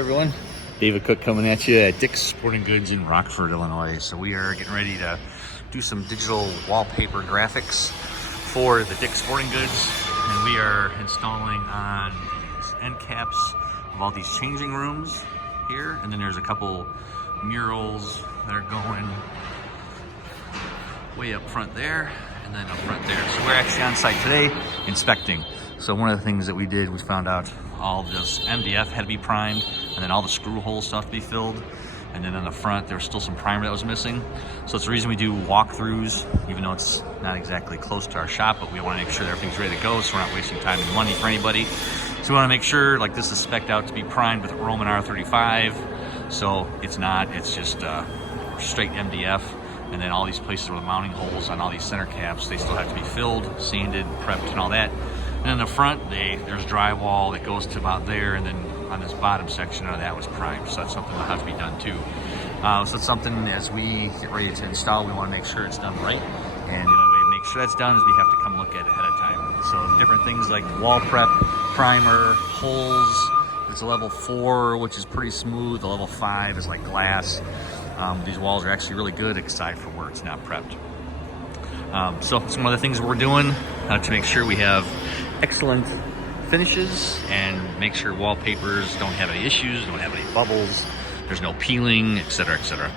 everyone. David Cook coming at you at Dick's Sporting Goods in Rockford, Illinois. So we are getting ready to do some digital wallpaper graphics for the Dick's Sporting Goods. And we are installing on these end caps of all these changing rooms here. And then there's a couple murals that are going way up front there and then up front there. So we're actually on site today inspecting. So one of the things that we did, we found out all this MDF had to be primed, and then all the screw hole stuff to be filled. And then on the front, there was still some primer that was missing. So it's the reason we do walkthroughs, even though it's not exactly close to our shop, but we want to make sure that everything's ready to go so we're not wasting time and money for anybody. So we want to make sure, like, this is spec'd out to be primed with Roman R35. So it's not, it's just straight MDF. And then all these places where the mounting holes on all these center caps, they still have to be filled, sanded, prepped, and all that. And in the front, there's drywall that goes to about there, and then on this bottom section of that was primed. So that's something that'll have to be done too. So it's something as we get ready to install, we want to make sure it's done right. And the only way to make sure that's done is we have to come look at it ahead of time. So different things like wall prep, primer, holes. It's a level 4, which is pretty smooth. The level 5 is like glass. These walls are actually really good, aside from where it's not prepped. So some other things we're doing to make sure we have excellent finishes and make sure wallpapers don't have any issues, don't have any bubbles, there's no peeling, etc., etc.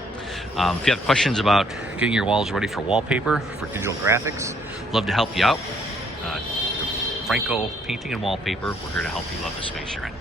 If you have questions about getting your walls ready for wallpaper, for digital graphics, love to help you out. Franco Painting and Wallpaper, we're here to help you love the space you're in.